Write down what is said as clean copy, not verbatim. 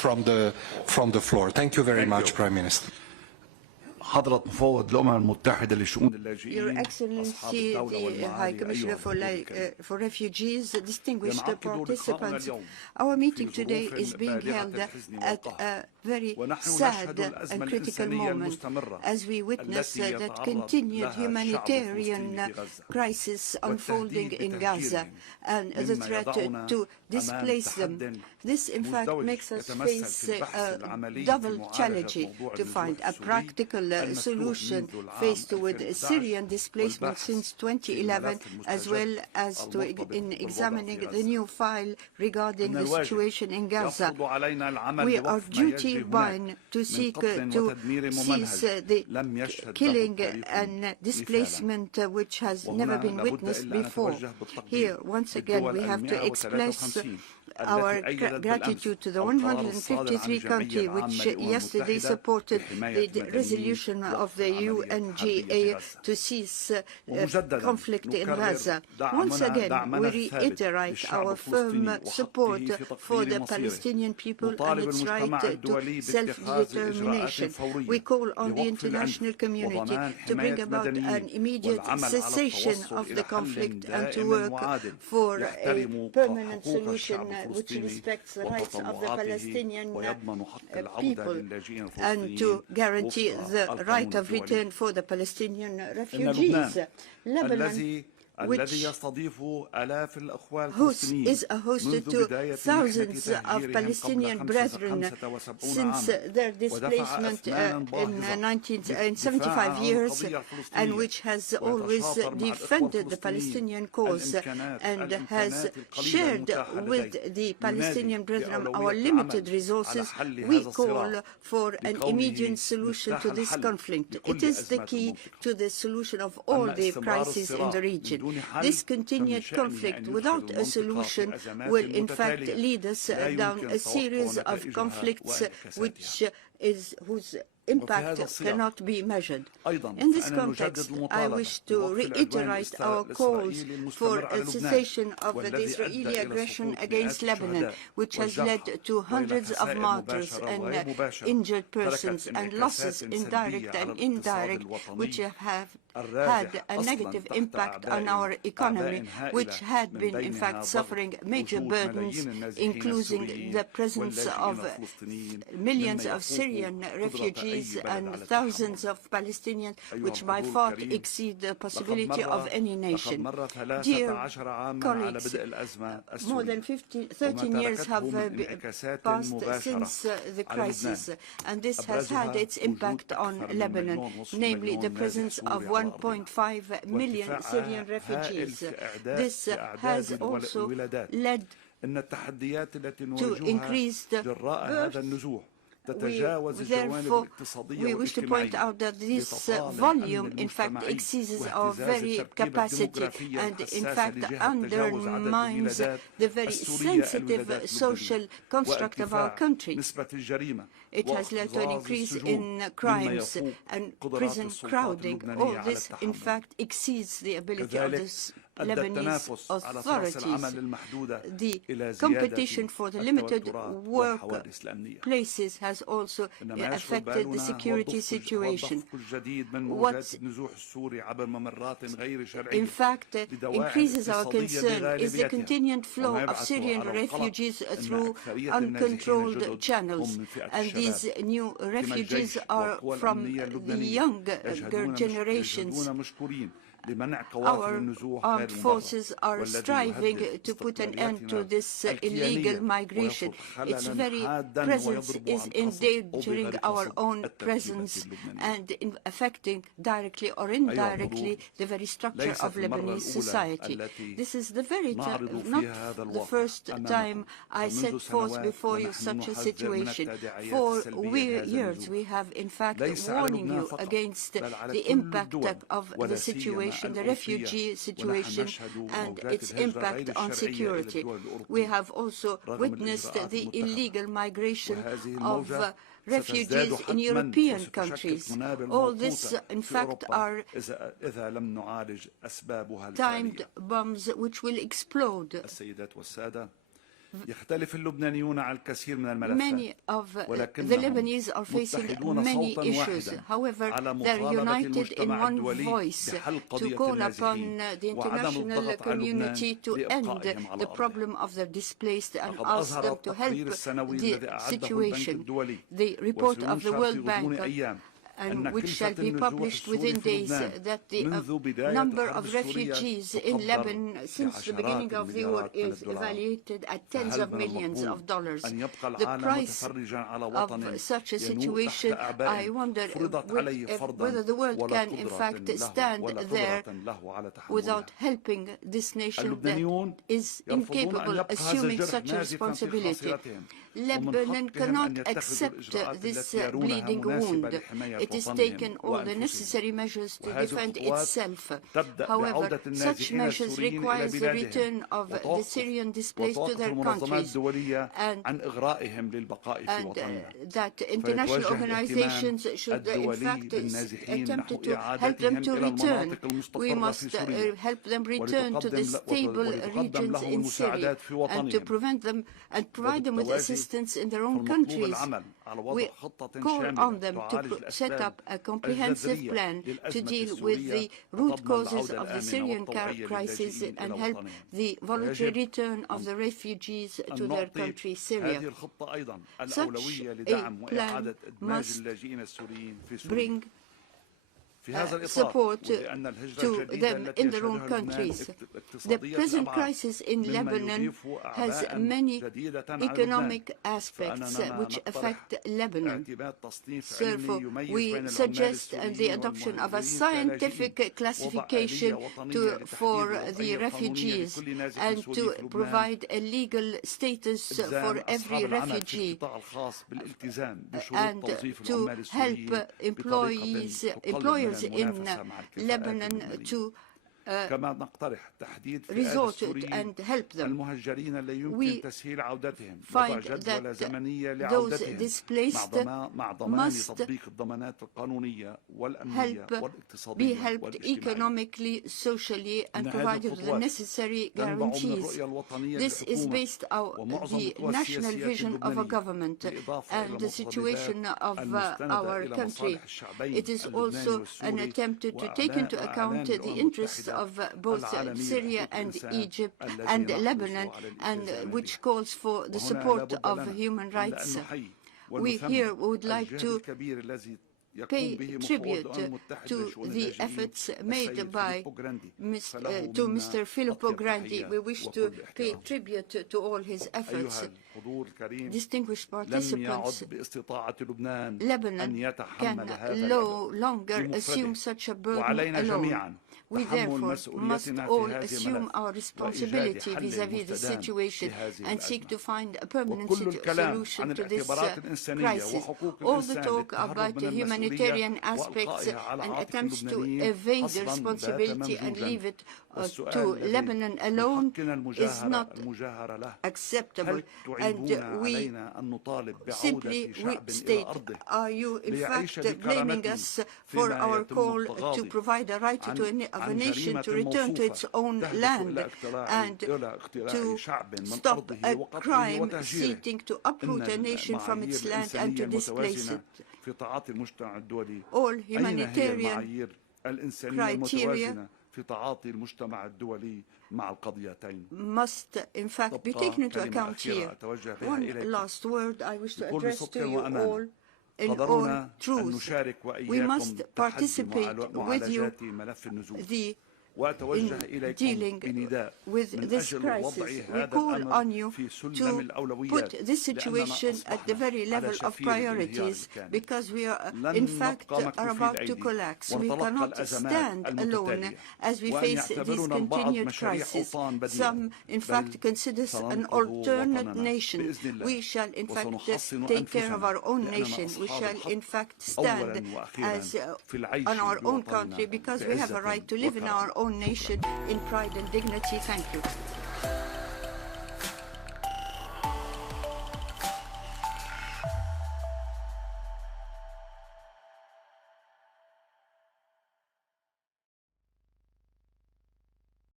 from the floor. Thank you very much, Prime Minister. حضرة مفوض الأمم المتحدة لشؤون اللاجئين. Your Excellency, the High Commissioner for Refugees, distinguished participants, our meeting today is being held at a very sad and critical moment as we witness that continued humanitarian crisis unfolding in Gaza and the threat to displace them. This, in fact, makes us face a double challenge to find a practical solution faced with Syrian displacement since 2011, as well as in examining the new file regarding the situation in Gaza. We are duty-bound to seek to cease the killing and displacement which has never been witnessed before. Here, once again, we have to express our gratitude to the 153 countries which yesterday supported the resolution of the UNGA to cease conflict in Gaza. Once again, we reiterate our firm support for the Palestinian people and its right to self-determination. We call on the international community to bring about an immediate cessation of the conflict and to work for a permanent solution which respects the rights of the Palestinian people and to guarantee the right of return for the Palestinian refugees. Lebanon, which is a host to thousands of Palestinian brethren since their displacement in 75 years, and which has always defended the Palestinian cause and has shared with the Palestinian brethren our limited resources. We call for an immediate solution to this conflict. It is the key to the solution of all the crises in the region. This continued conflict without a solution will in fact lead us down a series of conflicts whose impact cannot be measured. In this context, I wish to reiterate our calls for a cessation of the Israeli aggression against Lebanon, which has led to hundreds of martyrs and injured persons and losses, indirect and indirect, which have had a negative impact on our economy, which had been in fact suffering major burdens, including the presence of millions of Syrian refugees and thousands of Palestinians, which by far exceed the possibility of any nation. Dear colleagues, more than 13 years have passed since the crisis, and this has had its impact on Lebanon, namely the presence of 1.5 million Syrian refugees. This has also led to increased births. Therefore, we wish to point out that this volume, in fact, exceeds our very capacity and, in fact, undermines the very sensitive social construct of our country. It has led to an increase in crimes and prison crowding. All this, in fact, exceeds the ability of the Lebanese authorities. The competition for the limited workplaces has also affected the security situation. What, in fact, increases our concern is the continued flow of Syrian refugees through uncontrolled channels. And these new refugees are from the younger generations. Our armed forces are striving to put an end to this illegal migration. Its very presence is endangering our own presence and affecting directly or indirectly the very structure of Lebanese society. This is the very not the first time I set forth before you such a situation. For years we have in fact warning you against the impact of the situation, the refugee situation and its impact on security. We have also witnessed the illegal migration of refugees in European countries. All this, in fact, are timed bombs which will explode. يختلف اللبنانيون على الكثير من الملفات Many of the Lebanese are facing many issues. However, they're united in one voice to call upon the international community to end the problem of the displaced and ask them to help the situation. The report of the World Bank, and which shall be published within days, that the number of refugees in Lebanon since the beginning of the war is evaluated at tens of millions of dollars. The price of such a situation, I wonder whether the world can in fact stand there without helping this nation that is incapable of assuming such a responsibility. Lebanon cannot accept this bleeding wound. It has taken all the necessary measures to defend itself. However, such measures require the return of the Syrian displaced to their countries, and that international organizations should in fact attempt to help them to return. We must help them return to the stable regions in Syria and to prevent them and provide them with assistance in their own countries. We call on them to set up a comprehensive plan to deal with the root causes of the Syrian crisis and help the voluntary return of the refugees to their country, Syria. Such a plan must bring support to them in their own countries. The present crisis in Lebanon has many economic aspects which affect Lebanon. Therefore, we suggest the adoption of a scientific classification for the refugees and to provide a legal status for every refugee and to help employers in Lebanon to resort to it and help them. We find that those displaced must be helped economically, socially, and provided with the necessary guarantees. This is based on the national vision of a government and the situation of our country. It is also an attempt to take into account the interests of both Syria and Egypt and Lebanon, and which calls for the support of human rights. We here would like to pay tribute to the efforts made by Mr. Filippo Grandi. We wish to pay tribute to all his efforts. Distinguished participants, Lebanon can no longer assume such a burden alone. We therefore must all assume our responsibility vis-à-vis the situation and seek to find a permanent solution to this crisis. All the talk about the humanitarian aspects and attempts to evade the responsibility and leave it to Lebanon alone is not acceptable, and we simply state, are you in fact blaming us for our call to provide a right of a nation to return to its own land and to stop a crime seeking to uproot a nation from its land and to displace it? All humanitarian criteria must in fact be taken into account here. One last word I wish to address to you all. In all truth, we must participate with you in dealing with this crisis. We call on you to put this situation at the very level of priorities, because we are in fact are about to collapse. We cannot stand alone as we face this continued crisis. Some in fact consider an alternate nation. We shall in fact take care of our own nation. We shall in fact stand as on our own country, because we have a right to live in our own nation in pride and dignity. Thank you.